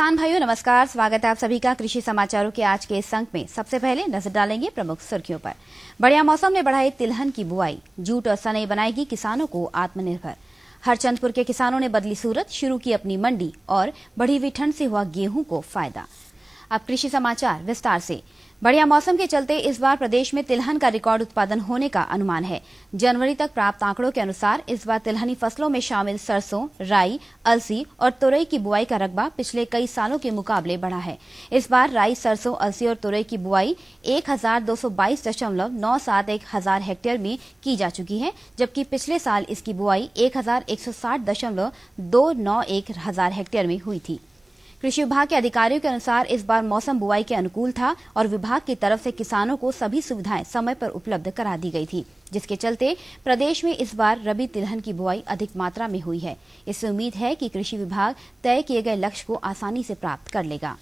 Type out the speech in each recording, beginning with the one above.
किसान भाइयों नमस्कार, स्वागत है आप सभी का कृषि समाचारों के आज के इस अंक में। सबसे पहले नजर डालेंगे प्रमुख सुर्खियों पर। बढ़िया मौसम ने बढ़ाई तिलहन की बुआई, जूट और सनई बनाएगी किसानों को आत्मनिर्भर। हरचंदपुर के किसानों ने बदली सूरत, शुरू की अपनी मंडी और बढ़ी हुई ठंड से हुआ गेहूं को फायदा। अब कृषि समाचार विस्तार से। बढ़िया मौसम के चलते इस बार प्रदेश में तिलहन का रिकॉर्ड उत्पादन होने का अनुमान है। जनवरी तक प्राप्त आंकड़ों के अनुसार इस बार तिलहनी फसलों में शामिल सरसों, राई, अलसी और तुरई की बुआई का रकबा पिछले कई सालों के मुकाबले बढ़ा है। इस बार राई, सरसों, अलसी और तुरई की बुआई 1222.971 हजार हेक्टेयर में की जा चुकी है, जबकि पिछले साल इसकी बुआई 1160.291 हजार हेक्टेयर में हुई थी। कृषि विभाग के अधिकारियों के अनुसार इस बार मौसम बुआई के अनुकूल था और विभाग की तरफ से किसानों को सभी सुविधाएं समय पर उपलब्ध करा दी गई थी, जिसके चलते प्रदेश में इस बार रबी तिलहन की बुआई अधिक मात्रा में हुई है। इससे उम्मीद है कि कृषि विभाग तय किए गए लक्ष्य को आसानी से प्राप्त कर लेगा।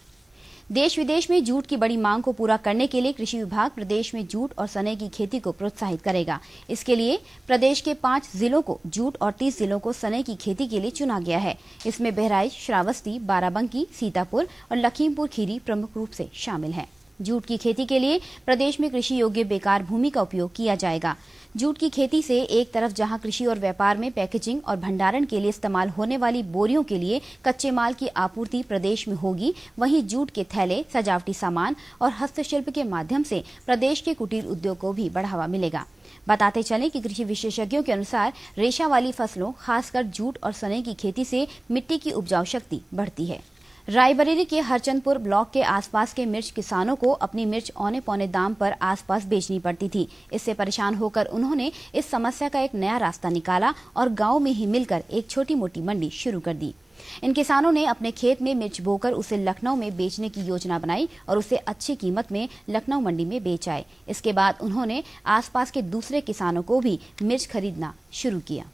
देश विदेश में जूट की बड़ी मांग को पूरा करने के लिए कृषि विभाग प्रदेश में जूट और सनई की खेती को प्रोत्साहित करेगा। इसके लिए प्रदेश के 5 जिलों को जूट और 30 जिलों को सनई की खेती के लिए चुना गया है। इसमें बहराइच, श्रावस्ती, बाराबंकी, सीतापुर और लखीमपुर खीरी प्रमुख रूप से शामिल हैं। जूट की खेती के लिए प्रदेश में कृषि योग्य बेकार भूमि का उपयोग किया जाएगा। जूट की खेती से एक तरफ जहां कृषि और व्यापार में पैकेजिंग और भंडारण के लिए इस्तेमाल होने वाली बोरियों के लिए कच्चे माल की आपूर्ति प्रदेश में होगी, वहीं जूट के थैले, सजावटी सामान और हस्तशिल्प के माध्यम से प्रदेश के कुटीर उद्योग को भी बढ़ावा मिलेगा। बताते चलें कि कृषि विशेषज्ञों के अनुसार रेशा वाली फसलों, खासकर जूट और सनई की खेती से मिट्टी की उपजाऊ शक्ति बढ़ती है। रायबरेली के हरचंदपुर ब्लॉक के आसपास के मिर्च किसानों को अपनी मिर्च औने पौने दाम पर आसपास बेचनी पड़ती थी। इससे परेशान होकर उन्होंने इस समस्या का एक नया रास्ता निकाला और गांव में ही मिलकर एक छोटी मोटी मंडी शुरू कर दी। इन किसानों ने अपने खेत में मिर्च बोकर उसे लखनऊ में बेचने की योजना बनाई और उसे अच्छी कीमत में लखनऊ मंडी में बेच आए। इसके बाद उन्होंने आसपास के दूसरे किसानों को भी मिर्च खरीदना शुरू किया।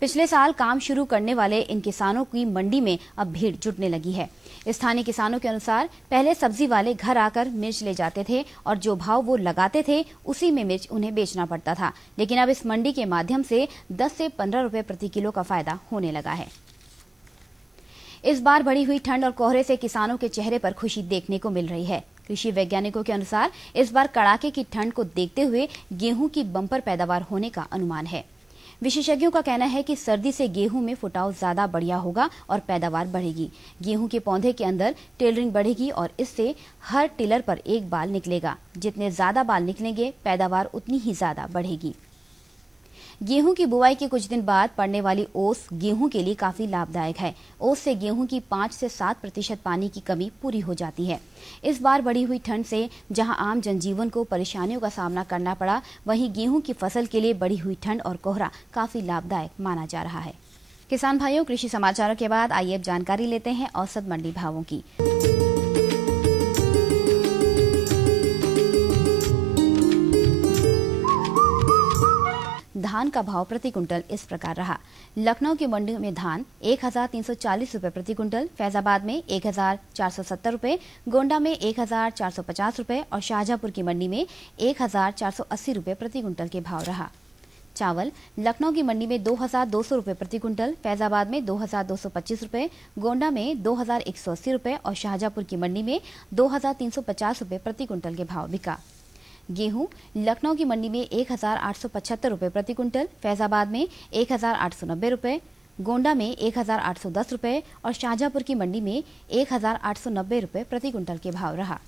पिछले साल काम शुरू करने वाले इन किसानों की मंडी में अब भीड़ जुटने लगी है। स्थानीय किसानों के अनुसार पहले सब्जी वाले घर आकर मिर्च ले जाते थे और जो भाव वो लगाते थे उसी में मिर्च उन्हें बेचना पड़ता था, लेकिन अब इस मंडी के माध्यम से 10 से 15 रुपए प्रति किलो का फायदा होने लगा है। इस बार बढ़ी हुई ठंड और कोहरे से किसानों के चेहरे पर खुशी देखने को मिल रही है। कृषि वैज्ञानिकों के अनुसार इस बार कड़ाके की ठंड को देखते हुए गेहूं की बम्पर पैदावार होने का अनुमान है। विशेषज्ञों का कहना है कि सर्दी से गेहूं में फुटाव ज्यादा बढ़िया होगा और पैदावार बढ़ेगी। गेहूं के पौधे के अंदर टेलरिंग बढ़ेगी और इससे हर टिलर पर एक बाल निकलेगा। जितने ज्यादा बाल निकलेंगे, पैदावार उतनी ही ज्यादा बढ़ेगी। गेहूं की बुआई के कुछ दिन बाद पड़ने वाली ओस गेहूं के लिए काफी लाभदायक है। ओस से गेहूं की 5 से 7% पानी की कमी पूरी हो जाती है। इस बार बढ़ी हुई ठंड से जहां आम जनजीवन को परेशानियों का सामना करना पड़ा, वहीं गेहूं की फसल के लिए बढ़ी हुई ठंड और कोहरा काफी लाभदायक माना जा रहा है। किसान भाइयों, कृषि समाचारों के बाद आइए अब जानकारी लेते हैं औसत मंडी भावों की। धान का भाव प्रति कुंटल इस प्रकार रहा। लखनऊ की मंडी में धान 1340 रुपए प्रति कुंटल, फैजाबाद में 1470 रुपए, गोंडा में 1450 रुपए और शाहजहांपुर की मंडी में 1480 रुपए प्रति कुंटल के भाव रहा। चावल लखनऊ की मंडी में 2200 रुपए प्रति कुंटल, फैजाबाद में 2225 रुपए, गोंडा में 2180 रुपए और शाहजहांपुर की मंडी में 2350 रुपए प्रति कुंटल के भाव बिका। गेहूं लखनऊ की मंडी में 1875 रुपए प्रति कुंटल, फैजाबाद में 1890 रुपए, गोंडा में 1810 रुपए और शाहजहांपुर की मंडी में 1890 रुपए प्रति कुंटल के भाव रहा।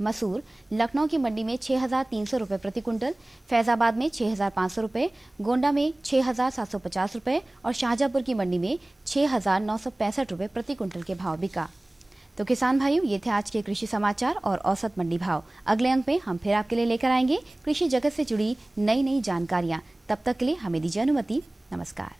मसूर लखनऊ की मंडी में 6300 रुपए प्रति कुंटल, फैजाबाद में 6500 रुपए, गोंडा में 6750 रुपए और शाहजहांपुर की मंडी में 6965 रुपए प्रति कुंटल के भाव बिका। तो किसान भाइयों, ये थे आज के कृषि समाचार और औसत मंडी भाव। अगले अंक में हम फिर आपके लिए लेकर आएंगे कृषि जगत से जुड़ी नई नई जानकारियां। तब तक के लिए हमें दीजिए अनुमति। नमस्कार।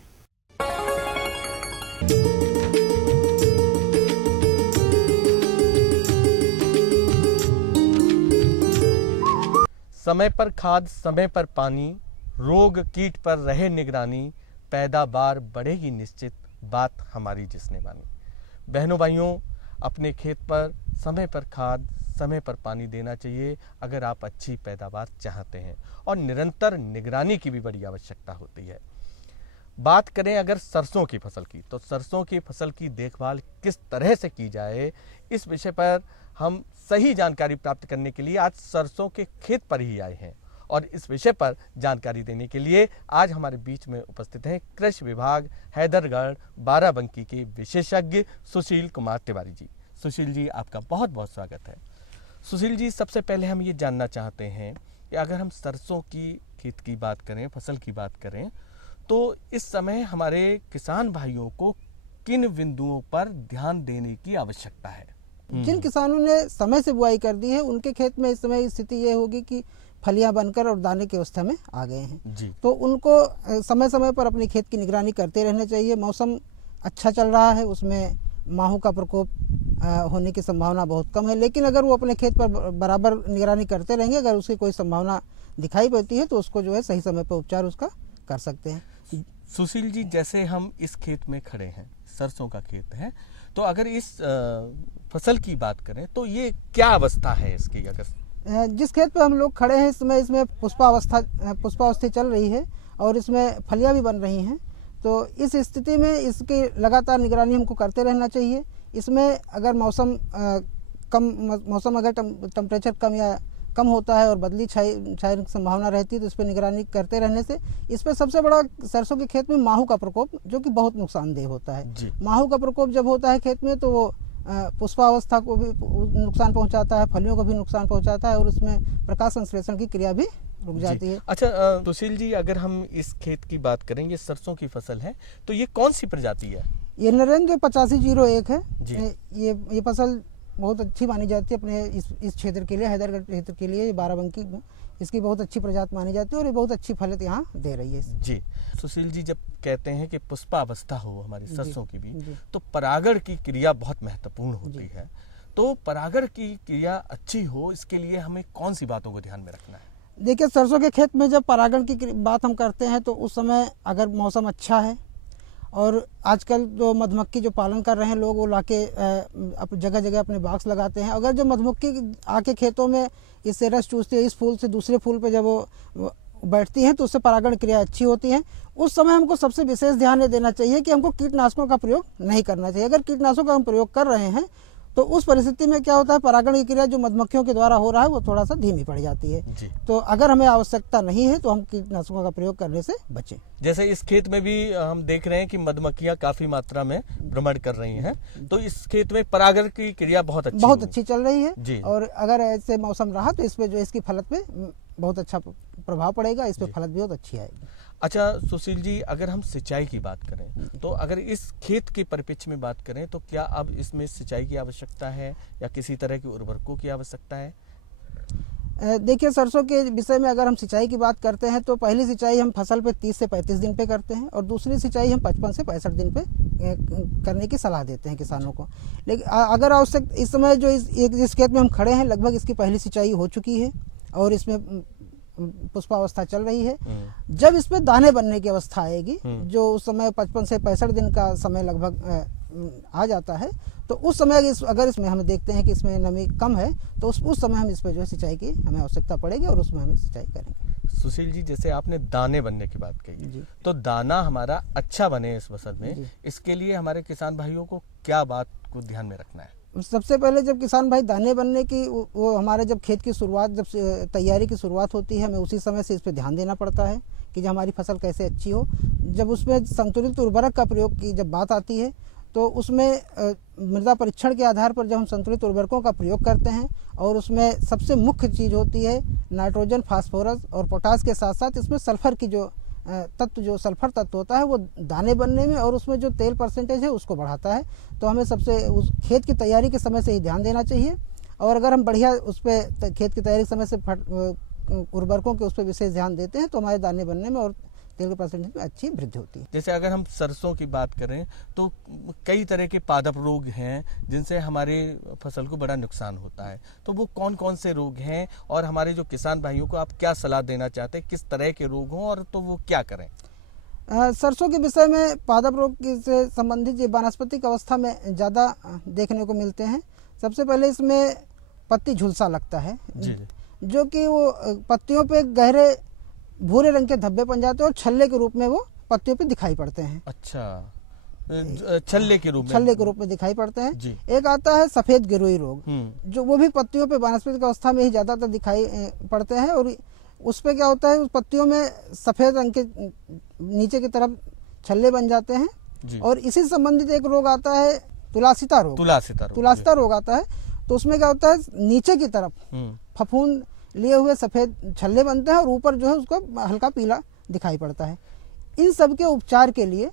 समय पर खाद, समय पर पानी, रोग कीट पर रहे निगरानी, पैदावार बढ़ेगी निश्चित, बात हमारी जिसने मानी। बहनों भाइयों, अपने खेत पर समय पर खाद, समय पर पानी देना चाहिए अगर आप अच्छी पैदावार चाहते हैं, और निरंतर निगरानी की भी बड़ी आवश्यकता होती है। बात करें अगर सरसों की फसल की, तो सरसों की फसल की देखभाल किस तरह से की जाए, इस विषय पर हम सही जानकारी प्राप्त करने के लिए आज सरसों के खेत पर ही आए हैं। और इस विषय पर जानकारी देने के लिए आज हमारे बीच में उपस्थित हैं कृषि विभाग हैदरगढ़ बाराबंकी के विशेषज्ञ सुशील कुमार तिवारी जी। सुशील जी, आपका बहुत बहुत स्वागत है। सुशील जी, सबसे पहले हम ये जानना चाहते हैं कि अगर हम सरसों की खेत की बात करें, फसल की बात करें, तो इस समय हमारे किसान भाइयों को किन बिंदुओं पर ध्यान देने की आवश्यकता है? जिन किसानों ने समय से बुआई कर दी है उनके खेत में इस समय स्थिति ये होगी कि फलियां बनकर और दाने की अवस्था में आ गए हैं जी। तो उनको समय समय पर अपनी खेत की निगरानी करते रहना चाहिए। मौसम अच्छा चल रहा है, उसमें माहू का प्रकोप होने की संभावना बहुत कम है, लेकिन अगर वो अपने खेत पर बराबर निगरानी करते रहेंगे, अगर उसकी कोई संभावना दिखाई पड़ती है तो उसको जो है सही समय पर उपचार उसका कर सकते हैं। सुशील जी, जैसे हम इस खेत में खड़े हैं, सरसों का खेत है, तो अगर इस फसल की बात करें तो ये क्या अवस्था है इसकी? अगर जिस खेत पे हम लोग खड़े हैं इसमें पुष्पावस्था चल रही है और इसमें फलियां भी बन रही हैं, तो इस स्थिति में इसकी लगातार निगरानी हमको करते रहना चाहिए। इसमें अगर मौसम अगर टेम्परेचर कम होता है और बदली छाई की संभावना रहती है तो इस पर निगरानी करते रहने से इस पर सबसे बड़ा सरसों के खेत में माहू का प्रकोप जो कि बहुत नुकसानदेह होता है। माहू का प्रकोप जब होता है खेत में तो वो पुष्पावस्था को भी नुकसान पहुंचाता है, फलियों को भी नुकसान पहुंचाता है और उसमें प्रकाश संश्लेषण की क्रिया भी रुक जाती है। अच्छा सुशील जी, अगर हम इस खेत की बात करें, ये सरसों की फसल है, तो ये कौन सी प्रजाति है? ये नरेंद्र 8501 है। ये फसल बहुत अच्छी मानी जाती है अपने इस क्षेत्र के लिए, हैदरगढ़ क्षेत्र के लिए। बाराबंकी में इसकी बहुत अच्छी प्रजाति मानी जाती है और ये बहुत अच्छी फलित यहाँ दे रही है। जी सुशील जी, जब कहते हैं कि पुष्पावस्था हो हमारी सरसों की भी, तो परागण की क्रिया बहुत महत्वपूर्ण होती है। तो परागण की क्रिया अच्छी हो, इसके लिए हमें कौन सी बातों को ध्यान में रखना है? देखिए, सरसों के खेत में जब परागण की बात हम करते हैं तो उस समय अगर मौसम अच्छा है और आजकल जो मधुमक्खी जो पालन कर रहे हैं लोग, वो लाके जगह जगह अपने बॉक्स लगाते हैं। अगर जो मधुमक्खी आके खेतों में इससे रस चूसती है, इस फूल से दूसरे फूल पे जब वो बैठती हैं तो उससे परागण क्रिया अच्छी होती है। उस समय हमको सबसे विशेष ध्यान ये देना चाहिए कि हमको कीटनाशकों का प्रयोग नहीं करना चाहिए। अगर कीटनाशकों का हम प्रयोग कर रहे हैं तो उस परिस्थिति में क्या होता है, परागण की क्रिया जो मधुमक्खियों के द्वारा हो रहा है वो थोड़ा सा धीमी पड़ जाती है। तो अगर हमें आवश्यकता नहीं है तो हम कीटनाशकों का प्रयोग करने से बचें। जैसे इस खेत में भी हम देख रहे हैं कि मधुमक्खियां काफी मात्रा में भ्रमण कर रही हैं, तो इस खेत में परागण की क्रिया बहुत अच्छी चल रही है। और अगर ऐसे मौसम रहा तो इस पे जो इसकी फलत पे बहुत अच्छा प्रभाव पड़ेगा, इस पे फलत भी बहुत अच्छी आएगी। अच्छा सुशील जी, अगर हम सिंचाई की बात करें तो अगर इस खेत के परिप्रेक्ष्य में बात करें तो क्या अब इसमें सिंचाई की आवश्यकता है या किसी तरह के उर्वरकों की आवश्यकता है? देखिए, सरसों के विषय में अगर हम सिंचाई की बात करते हैं तो पहली सिंचाई हम फसल पे 30 से 35 दिन पे करते हैं और दूसरी सिंचाई हम 55 से 65 दिन पे करने की सलाह देते हैं किसानों को। लेकिन अगर आवश्यक इस समय जो इस खेत में हम खड़े हैं, लगभग इसकी पहली सिंचाई हो चुकी है और इसमें पुष्पावस्था चल रही है। जब इस पे दाने बनने की अवस्था आएगी, जो उस समय 55 से 65 दिन का समय लगभग आ जाता है, तो उस समय अगर इसमें हम देखते हैं कि इसमें नमी कम है तो उस समय हम इस पे जो है सिंचाई की हमें आवश्यकता पड़ेगी और उसमें हम सिंचाई करेंगे। सुशील जी, जैसे आपने दाने बनने की बात कही, तो दाना हमारा अच्छा बने इस फसल में, इसके लिए हमारे किसान भाइयों को क्या बात को ध्यान में रखना है? सबसे पहले जब किसान भाई दाने बनने की वो हमारे जब खेत की शुरुआत, जब तैयारी की शुरुआत होती है, हमें उसी समय से इस पर ध्यान देना पड़ता है कि जब हमारी फसल कैसे अच्छी हो। जब उसमें संतुलित उर्वरक का प्रयोग की जब बात आती है तो उसमें मृदा परीक्षण के आधार पर जब हम संतुलित उर्वरकों का प्रयोग करते हैं और उसमें सबसे मुख्य चीज़ होती है नाइट्रोजन, फास्फोरस और पोटास के साथ साथ इसमें सल्फर की जो सल्फर तत्व होता है वो दाने बनने में और उसमें जो तेल परसेंटेज है उसको बढ़ाता है। तो हमें सबसे उस खेत की तैयारी के समय से ही ध्यान देना चाहिए और अगर हम बढ़िया उस पर खेत की तैयारी के समय से उर्वरकों के उस पर विशेष ध्यान देते हैं तो हमारे दाने बनने में और तेल के परसेंटेज में अच्छी वृद्धि होती है। जैसे अगर हम सरसों की बात करें तो कई तरह के पादप रोग हैं जिनसे हमारे फसल को बड़ा नुकसान होता है, तो वो कौन कौन से रोग हैं और हमारे जो किसान भाइयों को आप क्या सलाह देना चाहते हैं, किस तरह के रोग हों और तो वो क्या करें? सरसों के विषय में पादप रोग से संबंधित वानस्पतिक अवस्था में ज़्यादा देखने को मिलते हैं। सबसे पहले इसमें पत्ती झुलसा लगता है, जो कि वो पत्तियों पे गहरे भूरे रंग के धब्बे बन जाते हैं और छल्ले के रूप में वो पत्तियों पे दिखाई पड़ते हैं। अच्छा, छल्ले के रूप में, छल्ले के रूप में दिखाई पड़ते हैं जी। एक आता है सफेद गिरोई रोग, हम्म, वो भी पत्तियों पे वानस्पतिक अवस्था में ही ज्यादातर दिखाई पड़ते हैं। और उस पे क्या होता है, उस पत्तियों में सफेद रंग के नीचे की तरफ छल्ले बन जाते हैं। जी। और इसी से संबंधित एक रोग आता है तुलासिता रोग। तुलासिता रोग आता है, तो उसमें क्या होता है, नीचे की तरफ फफूंद लिए हुए सफेद छल्ले बनते हैं और ऊपर जो है उसको हल्का पीला दिखाई पड़ता है। इन सब के उपचार के लिए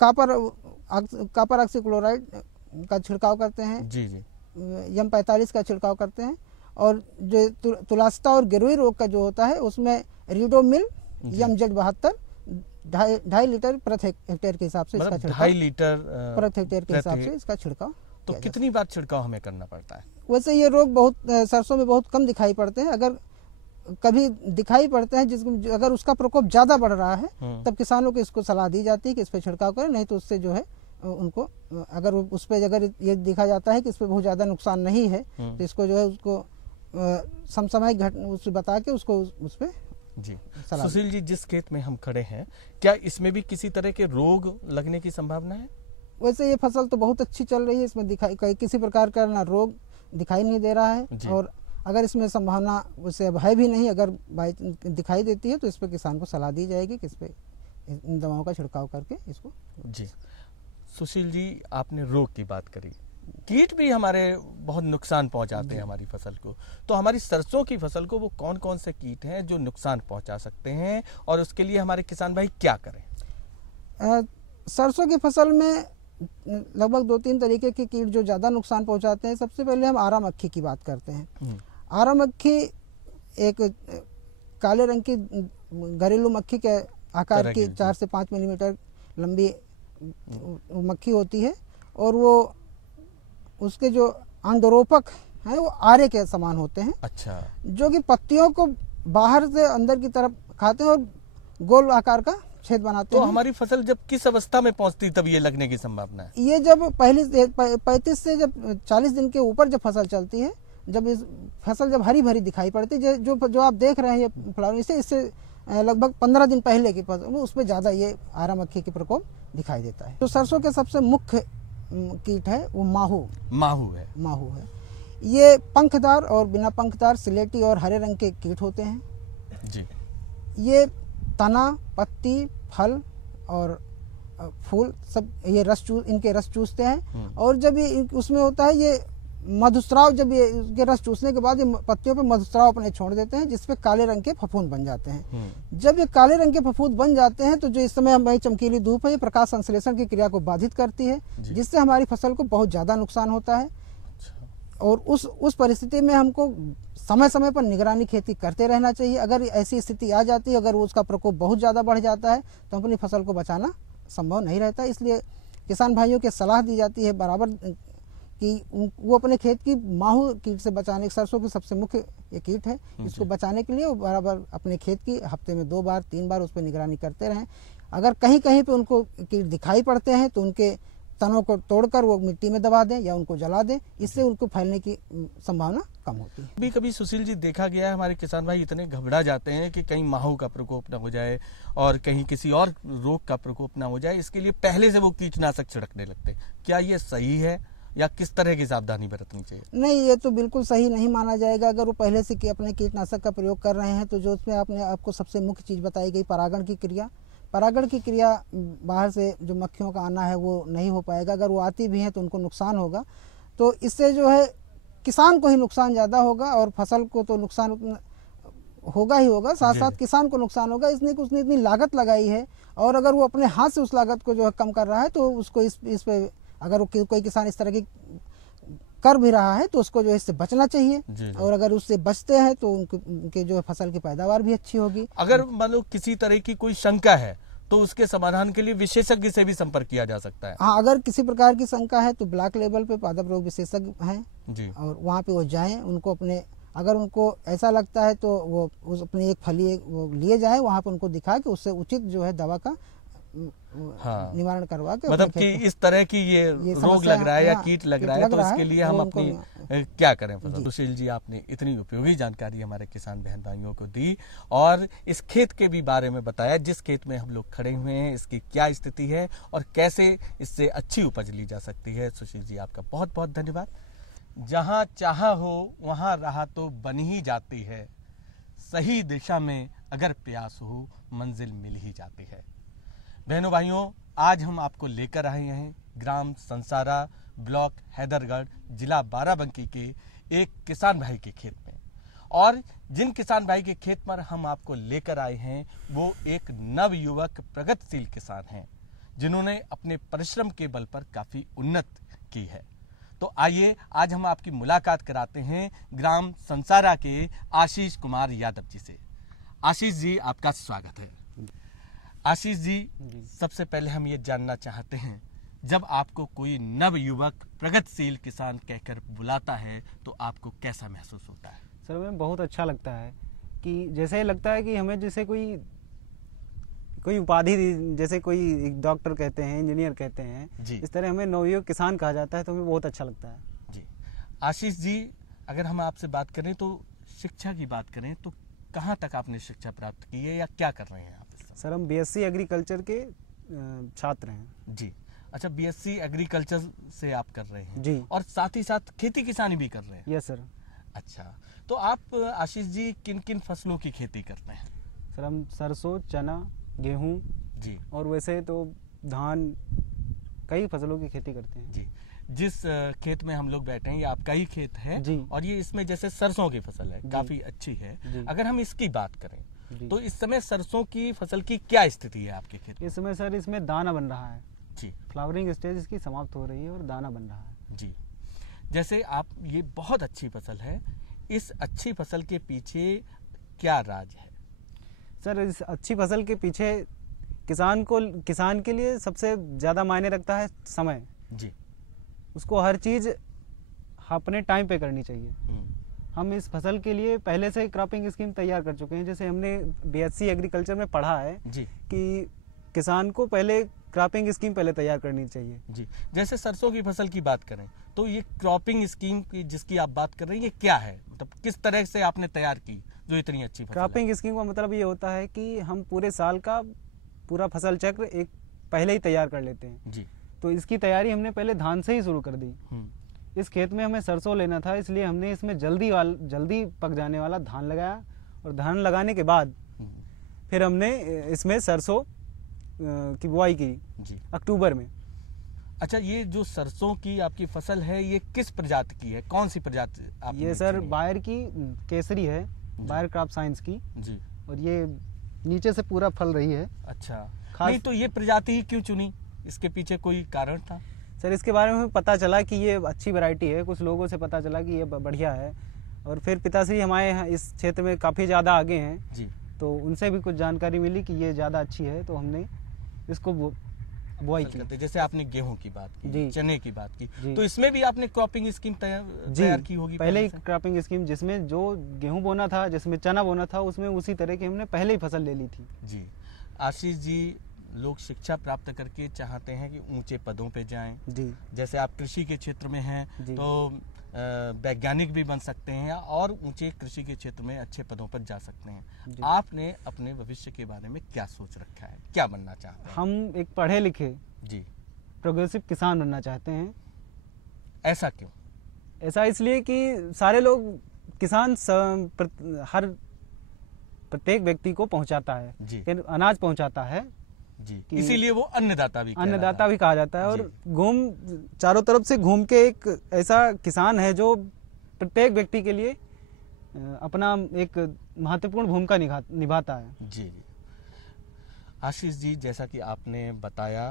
कॉपर ऑक्सीक्लोराइड का छिड़काव करते हैं, जी जी, यम 45 का छिड़काव करते हैं। और जो तुलासिता और गिरोई रोग का जो होता है उसमें रिडोमिल यम जेड 72 2.5 लीटर प्रति हेक्टेयर के हिसाब से इसका छिड़काव, 2.5 लीटर प्रति हेक्टेयर के हिसाब से इसका छिड़काव। तो कितनी बार छिड़काव हमें करना पड़ता है? वैसे ये रोग बहुत सरसों में बहुत कम दिखाई पड़ते हैं। अगर कभी दिखाई पड़ते हैं, अगर उसका प्रकोप ज्यादा बढ़ रहा है तब किसानों को इसको सलाह दी जाती है कि इस पे छिड़काव करें, नहीं तो उससे जो है उनको अगर उस पे अगर ये देखा जाता है कि इस पे बहुत ज्यादा नुकसान नहीं है तो इसको जो है उसको समसामयिक घटना उससे बता के उसको उस पे जी। सुशील जी, जिस खेत में हम खड़े हैं, क्या इसमें भी किसी तरह के रोग लगने की संभावना है? वैसे ये फसल तो बहुत अच्छी चल रही है, इसमें दिखाई किसी प्रकार का ना रोग दिखाई नहीं दे रहा है। और अगर इसमें संभावना वैसे अब है भी नहीं, अगर दिखाई देती है तो इस पर किसान को सलाह दी जाएगी कि इस पे इन दवाओं का छिड़काव करके इसको। जी। सुशील जी, आपने रोग की बात करी, कीट भी हमारे बहुत नुकसान पहुंचाते हैं हमारी फसल को। तो हमारी सरसों की फसल को वो कौन कौन से कीट हैं जो नुकसान पहुंचा सकते हैं और उसके लिए हमारे किसान भाई क्या करें? सरसों की फसल में लगभग 2-3 तरीके के कीट जो ज़्यादा नुकसान पहुंचाते हैं। सबसे पहले हम आरा मक्खी की बात करते हैं। आरा मक्खी एक काले रंग की घरेलू मक्खी के आकार की 4 से 5 मिलीमीटर लंबी मक्खी होती है और वो उसके जो अंडरोपक हैं वो आरे के समान होते हैं। अच्छा। जो कि पत्तियों को बाहर से अंदर की तरफ खाते हैं और गोल आकार का छेद बनाते हैं। तो हमारी फसल जब किस अवस्था में पहुंचती तब ये लगने की संभावना है? ये जब 35 से जब 40 दिन के ऊपर जब फसल चलती है, जब इस फसल जब हरी भरी दिखाई पड़ती है, जो आप देख रहे हैं ये फ्लावर, इससे लगभग 15 दिन पहले की फसल उस पर ज्यादा ये आरा मक्खी की प्रकोप दिखाई देता है। तो सरसों के सबसे मुख्य कीट है वो माहू है। ये पंखदार और बिना पंखदार सिलेटी और हरे रंग के कीट होते हैं जी। ये तना, पत्ती, फल और फूल सब ये इनके रस चूसते हैं। और जब ये उसमें होता है ये मधुस्राव, जब ये इसके रस चूसने के बाद ये पत्तियों पे मधुस्राव अपने छोड़ देते हैं जिसपे काले रंग के फफूंद बन जाते हैं। जब ये काले रंग के फफूंद बन जाते हैं तो जो इस समय हमारी चमकीली धूप है ये प्रकाश संश्लेषण की क्रिया को बाधित करती है, जिससे हमारी फसल को बहुत ज्यादा नुकसान होता है। और उस परिस्थिति में हमको समय समय पर निगरानी खेती करते रहना चाहिए। अगर ऐसी स्थिति आ जाती है, अगर उसका प्रकोप बहुत ज़्यादा बढ़ जाता है तो अपनी फसल को बचाना संभव नहीं रहता। इसलिए किसान भाइयों के सलाह दी जाती है बराबर कि वो अपने खेत की माहू कीट से बचाने, सरसों की सबसे मुख्य ये कीट है, इसको बचाने के लिए वो बराबर अपने खेत की हफ्ते में 2 बार 3 बार उस पर निगरानी करते रहें। अगर कहीं कहीं पे उनको कीट दिखाई पड़ते हैं तो उनके तनों को तोड़कर वो मिट्टी में दबा दें या उनको जला दें, इससे उनको फैलने की संभावना कम होती है। कभी कभी सुशील जी देखा गया है हमारे किसान भाई इतने घबरा जाते हैं कि कहीं माहू का प्रकोप ना हो जाए और कहीं किसी और रोग का प्रकोप ना हो जाए, इसके लिए पहले से वो कीटनाशक छिड़कने लगते हैं। क्या ये सही है या किस तरह की सावधानी बरतनी चाहिए? नहीं, ये तो बिल्कुल सही नहीं माना जाएगा। अगर वो पहले से अपने कीटनाशक का प्रयोग कर रहे हैं तो जो उसमें आपको सबसे मुख्य चीज बताई गई परागण की क्रिया बाहर से जो मक्खियों का आना है वो नहीं हो पाएगा। अगर वो आती भी हैं तो उनको नुकसान होगा। तो इससे जो है किसान को ही नुकसान ज़्यादा होगा और फसल को तो नुकसान होगा ही होगा, साथ साथ किसान को नुकसान होगा। उसने इतनी लागत लगाई है और अगर वो अपने हाथ से उस लागत को जो है कम कर रहा है तो उसको इस पे अगर कोई किसान इस तरह की कर भी रहा है तो उसको जो है इससे बचना चाहिए। और अगर उससे बचते हैं तो उनके जो है फसल की पैदावार भी अच्छी होगी। अगर मान लो किसी तरह की कोई शंका है तो उसके समाधान के लिए विशेषज्ञ से भी संपर्क किया जा सकता है। हाँ, अगर किसी प्रकार की शंका है तो ब्लॉक लेवल पे पादप रोग विशेषज्ञ हैं जी। और वहाँ पे वो जाएं, उनको अगर उनको ऐसा लगता है तो वो अपनी एक फली वो लिए जाए, वहाँ पे उनको दिखा के उससे उचित जो है दवा का हाँ। निवारण करवा के मतलब कि इस तरह की ये रोग समस्या लग रहा है या हाँ, कीट लग रहा है, तो इसके लिए हम वो अपनी क्या करें फसल। सुशील जी, आपने इतनी उपयोगी जानकारी हमारे किसान बहन भाइयों को दी और इस खेत के भी बारे में बताया, जिस खेत में हम लोग खड़े हुए हैं इसकी क्या स्थिति है और कैसे इससे अच्छी उपज ली जा सकती है। सुशील जी, आपका बहुत बहुत धन्यवाद। जहाँ चाहा हो वहाँ राह तो बन ही जाती है, सही दिशा में अगर प्रयास हो मंजिल मिल ही जाती है। बहनों भाइयों, आज हम आपको लेकर आए हैं ग्राम संसारा, ब्लॉक हैदरगढ़, जिला बाराबंकी के एक किसान भाई के खेत में। और जिन किसान भाई के खेत पर हम आपको लेकर आए हैं वो एक नव युवक प्रगतिशील किसान हैं, जिन्होंने अपने परिश्रम के बल पर काफी उन्नति की है। तो आइए आज हम आपकी मुलाकात कराते हैं ग्राम संसारा के आशीष कुमार यादव जी से। आशीष जी, आपका स्वागत है। आशीष जी, सबसे पहले हम ये जानना चाहते हैं, जब आपको कोई नव युवक प्रगतिशील किसान कहकर बुलाता है तो आपको कैसा महसूस होता है? सर, हमें बहुत अच्छा लगता है कि जैसे लगता है कि हमें जैसे कोई उपाधि, जैसे कोई एक डॉक्टर कहते हैं, इंजीनियर कहते हैं, इस तरह हमें नवयुवक किसान कहा जाता है, तो हमें बहुत अच्छा लगता है जी। आशीष जी, अगर हम आपसे बात करें तो शिक्षा की बात करें तो कहाँ तक आपने शिक्षा प्राप्त की है या क्या कर रहे हैं आप इस समय? सर, हम बीएससी एग्रीकल्चर के छात्र हैं जी। अच्छा, बीएससी एग्रीकल्चर से आप कर रहे हैं जी, और साथ ही साथ खेती किसानी भी कर रहे हैं? Yes sir. अच्छा, तो आप आशीष जी किन किन फसलों की खेती करते हैं? सर, हम सरसों, चना, गेहूं जी, और वैसे तो धान, कई फसलों की खेती करते हैं जी। जिस खेत में हम लोग बैठे हैं ये आपका ही खेत है जी, और ये इसमें जैसे सरसों की फसल है, काफी अच्छी है। जी। अगर हम इसकी बात करें जी। तो इस समय सरसों की फसल की क्या स्थिति है आपके खेत में? इस समय सर इसमें दाना बन रहा है जी, फ्लावरिंग स्टेज इसकी समाप्त हो रही है और दाना बन रहा है जी। जैसे आप, ये बहुत अच्छी फसल है, इस अच्छी फसल के पीछे क्या राज है? सर, इस अच्छी फसल के पीछे किसान के लिए सबसे ज़्यादा मायने रखता है समय। जी। उसको हर चीज़ अपने टाइम पे करनी चाहिए। हम इस फसल के लिए पहले से क्रॉपिंग स्कीम तैयार कर चुके हैं। जैसे हमने बीएससी एग्रीकल्चर में पढ़ा है जी, कि किसान को पहले क्रॉपिंग स्कीम पहले तैयार करनी चाहिए। जी। जैसे सरसों की फसल की बात करें तो ये क्रॉपिंग स्कीम की जिसकी आप बात कर रहे हैं, ये क्या है? मतलब किस तरह से आपने तैयार की जो इतनी अच्छी फसल है? क्रॉपिंग स्कीम का मतलब ये होता है कि हम पूरे साल का पूरा फसल चक्र एक पहले ही तैयार कर लेते हैं। जी। तो इसकी तैयारी हमने पहले धान से ही शुरू कर दी। इस खेत में हमें सरसों लेना था, इसलिए हमने इसमें जल्दी पक जाने वाला धान लगाया और धान लगाने के बाद फिर हमने इसमें सरसों की बुआई की जी, अक्टूबर में। अच्छा, ये जो सरसों की आपकी फसल है ये किस प्रजाति की है? कौन सी प्रजाति आपने ये सर चुनी? बायर की केसरी है, बायर क्रॉप साइंस की, जी। और ये नीचे से पूरा फल रही है। अच्छा, खास- नहीं तो ये प्रजाति ही क्यों चुनी? इसके पीछे कोई कारण था? सर, इसके बारे में पता चला कि ये अच्छी वैरायटी है, कुछ लोगों से पता चला कि ये बढ़िया है, और फिर पिताश्री हमारे यहाँ इस क्षेत्र में काफ़ी ज़्यादा आगे हैं, जी, तो उनसे भी कुछ जानकारी मिली कि ये ज़्यादा अच्छी है, तो हमने इसको बुआई की। करते जैसे आपने गेहूं की बात की, जी। चने की बात की, जी। तो इसमें भी आपने क्रॉपिंग स्कीम तैयार की होगी पहले ही से? क्रॉपिंग स्कीम, जिसमें जो गेहूं बोना था, जिसमें चना बोना था, उसमें उसी तरह की हमने पहले ही फसल ले ली थी। जी। आशीष जी, लोग शिक्षा प्राप्त करके चाहते हैं कि ऊंचे पदों पे जाएं। जी, जैसे आप कृषि के क्षेत्र में हैं जी। तो वैज्ञानिक भी बन सकते हैं और ऊंचे कृषि के क्षेत्र में अच्छे पदों पर जा सकते हैं। जी। आपने अपने भविष्य के बारे में क्या सोच रखा है? क्या बनना चाहते हैं? हम एक पढ़े लिखे जी। प्रोग्रेसिव किसान बनना चाहते हैं। ऐसा क्यों? ऐसा इसलिए कि सारे लोग किसान हर प्रत्येक व्यक्ति को पहुंचाता है, जी, अनाज पहुंचाता है जी। कि इसीलिए वो अन्नदाता भी अन्नदाता भी कहा जाता है। और जी। चारों तरफ से घूम के एक ऐसा किसान है जो प्रत्येक व्यक्ति के लिए अपना एक महत्वपूर्ण भूमिका निभाता है। जी, जी। आशीष जी, जैसा कि आपने बताया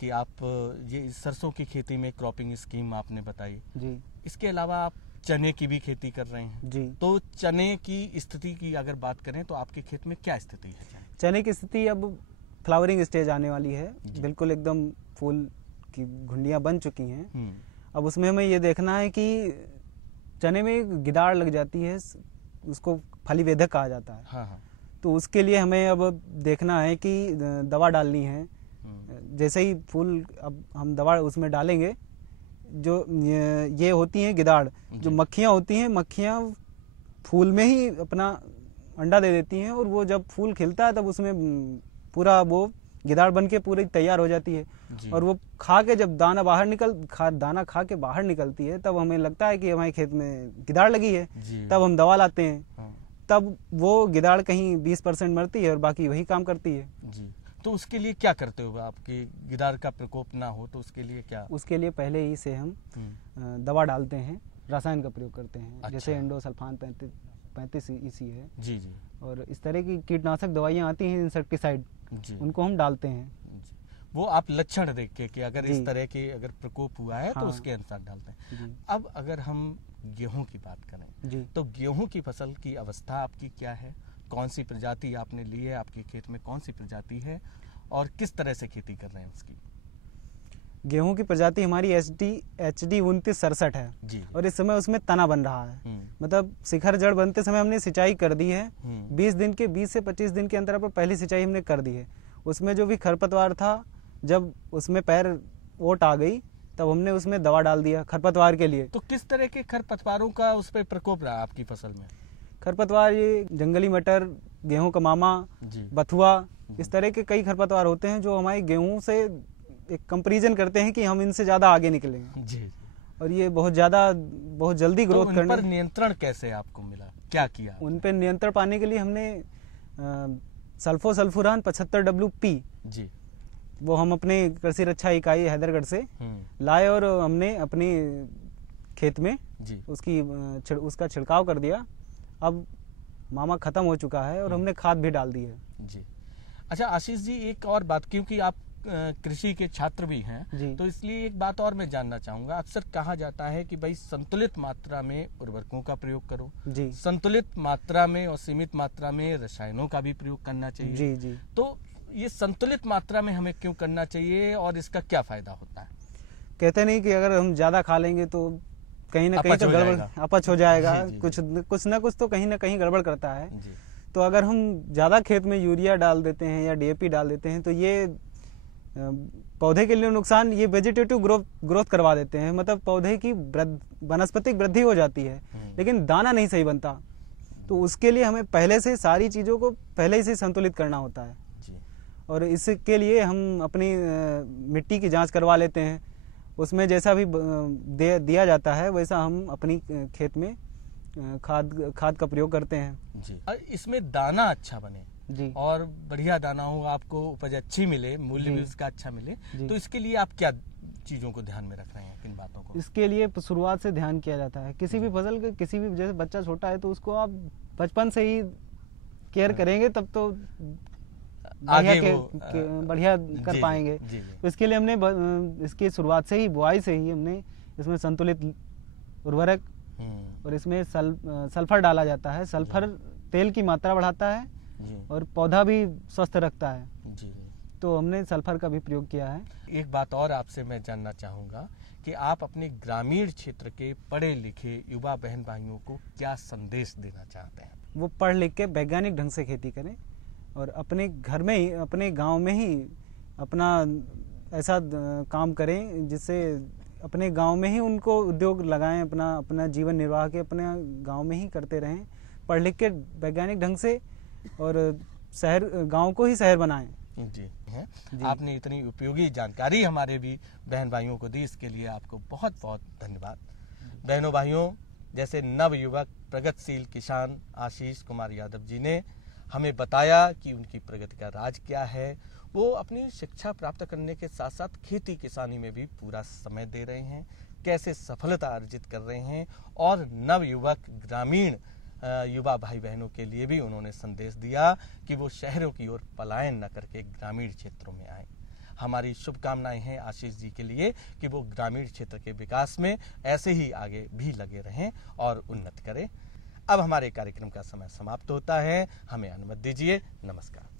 कि आप ये सरसों की खेती में क्रॉपिंग स्कीम आपने बताई, जी, इसके अलावा आप चने की भी खेती कर रहे हैं। जी। तो चने की स्थिति की अगर बात करें तो आपके खेत में क्या स्थिति है? चने की स्थिति अब फ्लावरिंग स्टेज आने वाली है, जी। बिल्कुल एकदम फूल की घुंडियां बन चुकी हैं। अब उसमें हमें ये देखना है कि चने में गिदाड़ लग जाती है, उसको फलीवेधक कहा जाता है। हाँ, हाँ। तो उसके लिए हमें अब देखना है कि दवा डालनी है, जैसे ही फूल अब हम दवा उसमें डालेंगे, जो ये होती हैं गिदाड़, जो मक्खियाँ होती हैं, मक्खियाँ फूल में ही अपना अंडा दे देती हैं और वो जब फूल खिलता है तब उसमें पूरा वो गिदाड़ बन के पूरी तैयार हो जाती है। और वो खा के जब दाना खा के बाहर निकलती है तब हमें लगता है कि हमारे खेत में गिदाड़ लगी है, तब हम दवा लाते हैं, तब वो गिदाड़ कहीं 20% मरती है और बाकी वही काम करती है। जी, तो उसके लिए क्या करते हो आपके गिदाड़ का प्रकोप ना हो तो उसके लिए क्या? उसके लिए पहले ही से हम दवा डालते हैं, रसायन का प्रयोग करते हैं। अच्छा। जैसे एंडोसल्फान 35 EC है। जी जी। और इस तरह की कीटनाशक दवाइयाँ आती हैं, इंसेक्टिसाइड, उनको हम डालते हैं। जी। वो आप लक्षण देख के कि अगर इस तरह के अगर प्रकोप हुआ है तो हाँ। उसके अनुसार डालते हैं। जी। अब अगर हम गेहूं की बात करें जी। तो गेहूं की फसल की अवस्था आपकी क्या है? कौन सी प्रजाति आपने ली है? आपके खेत में कौन सी प्रजाति है और किस तरह से खेती कर रहे हैं उसकी? गेहूं की प्रजाति हमारी HD 2967 है। जी। और इस समय उसमें तना बन रहा है, मतलब शिखर जड़ बनते समय हमने सिंचाई कर दी है। 20 से 25 दिन के अंतराल पर पहली सिंचाई हमने कर दी है। उसमें जो भी खरपतवार था, जब उसमें पैर ओट आ गई तब हमने उसमें दवा डाल दिया खरपतवार के लिए। तो किस तरह के खरपतवारों का उस पर प्रकोप रहा आपकी फसल में? खरपतवार ये जंगली मटर, गेहूं का मामा, बथुआ, इस तरह के कई खरपतवार होते हैं जो हमारे गेहूं से एक कंपैरिजन करते हैं कि हम इनसे ज्यादा आगे निकलेंगे। जी। और ये बहुत जल्दी ग्रोथ उन पर नियंत्रण कैसे आपको मिला, क्या किया? उन पर नियंत्रण पाने के लिए हमने सल्फोसल्फुरान 75WP जी, वो हम अपने कृषि रक्षा इकाई हैदरगढ़ से लाए और हमने अपनी खेत में जी उसका छिड़काव कर दिया। अब मामा खत्म हो चुका है और हमने खाद भी डाल दी है। जी। अच्छा आशीष जी, एक और बात, क्योंकि आप कृषि के छात्र भी हैं तो इसलिए एक बात और मैं जानना चाहूंगा। अक्सर कहा जाता है कि भाई संतुलित मात्रा में उर्वरकों का प्रयोग करो जी, संतुलित मात्रा में और सीमित मात्रा में रसायनों का भी प्रयोग करना चाहिए जी जी। तो ये संतुलित मात्रा में हमें क्यों करना चाहिए और इसका क्या फायदा होता है? कहते नहीं कि अगर हम ज्यादा खा लेंगे तो कहीं ना कहीं तो गड़बड़ अपच हो जाएगा। जी, कुछ ना कुछ तो कहीं ना कहीं गड़बड़ करता है। जी। तो अगर हम ज्यादा खेत में यूरिया डाल देते हैं या DAP डाल देते हैं तो ये पौधे के लिए नुकसान, ये वेजिटेटिव ग्रोथ करवा देते हैं, मतलब पौधे की वनस्पतिक वृद्धि हो जाती है लेकिन दाना नहीं सही बनता। तो उसके लिए हमें पहले से सारी चीजों को पहले से संतुलित करना होता है। और इसके लिए हम अपनी मिट्टी की जांच करवा लेते हैं, उसमें जैसा भी दिया जाता है वैसा हम अपनी खेत में खाद का प्रयोग करते हैं। जी। और इसमें दाना अच्छा बने जी, और बढ़िया दाना हो, आपको उपज अच्छी मिले, मूल्य भी उसका अच्छा मिले, तो इसके लिए आप क्या चीजों को ध्यान में रख रहे हैं, किन बातों को? इसके लिए शुरुआत से ध्यान किया जाता है। किसी भी फसल के, किसी भी, जैसे बच्चा छोटा है तो उसको आप बचपन से ही केयर करेंगे तब तो आगे बढ़िया कर पाएंगे। तो इसके लिए हमने इसकी शुरुआत से ही, बुआई से ही हमने इसमें संतुलित उर्वरक और इसमें सल्फर डाला जाता है। सल्फर तेल की मात्रा बढ़ाता है और पौधा भी स्वस्थ रखता है। जी। तो हमने सल्फर का भी प्रयोग किया है। एक बात और आपसे मैं जानना चाहूंगा कि आप अपने ग्रामीण क्षेत्र के पढ़े लिखे युवा बहन भाइयों को क्या संदेश देना चाहते हैं? वो पढ़ लिख के वैज्ञानिक ढंग से खेती करें और अपने घर में ही, अपने गांव में ही अपना ऐसा काम करें जिससे अपने गांव में ही उनको उद्योग लगाएं, अपना जीवन निर्वाह के अपने गांव में ही करते रहें, पढ़ लिख के वैज्ञानिक ढंग से, और गांव को ही शहर बनाएं। जी है। आपने इतनी उपयोगी जानकारी हमारे भी बहन भाइयों को दी, इसके लिए आपको बहुत बहुत धन्यवाद। बहनों भाइयों, जैसे नव युवक प्रगतिशील किसान आशीष कुमार यादव जी ने हमें बताया कि उनकी प्रगति का राज क्या है, वो अपनी शिक्षा प्राप्त करने के साथ साथ खेती किसानी में भी पूरा समय दे रहे हैं, कैसे सफलता अर्जित कर रहे हैं, और नव युवक ग्रामीण युवा भाई बहनों के लिए भी उन्होंने संदेश दिया कि वो शहरों की ओर पलायन न करके ग्रामीण क्षेत्रों में आए। हमारी शुभकामनाएं हैं आशीष जी के लिए कि वो ग्रामीण क्षेत्र के विकास में ऐसे ही आगे भी लगे रहें और उन्नति करें। अब हमारे कार्यक्रम का समय समाप्त होता है, हमें अनुमति दीजिए। नमस्कार।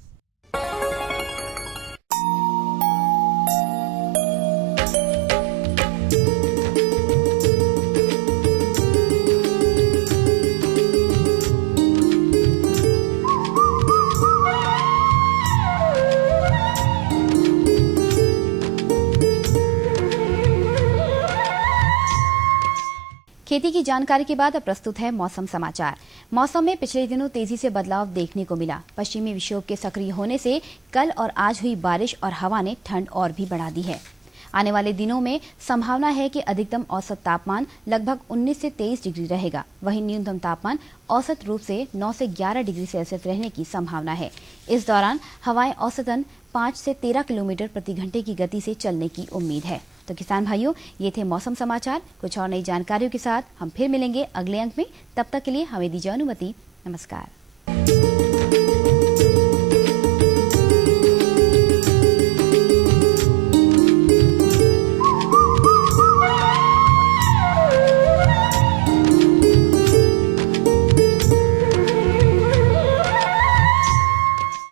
खेती की जानकारी के बाद अब प्रस्तुत है मौसम समाचार। मौसम में पिछले दिनों तेजी से बदलाव देखने को मिला। पश्चिमी विक्षोभ के सक्रिय होने से कल और आज हुई बारिश और हवा ने ठंड और भी बढ़ा दी है। आने वाले दिनों में संभावना है कि अधिकतम औसत तापमान लगभग 19 से 23 डिग्री रहेगा। वहीं न्यूनतम तापमान औसत रूप से 9 से 11 डिग्री सेल्सियस रहने की संभावना है। इस दौरान हवाएं औसतन 5 से 13 किलोमीटर प्रति घंटे की गति से चलने की उम्मीद है। तो किसान भाइयों, ये थे मौसम समाचार। कुछ और नई जानकारियों के साथ हम फिर मिलेंगे अगले अंक में। तब तक के लिए हमें दीजिए अनुमति। नमस्कार।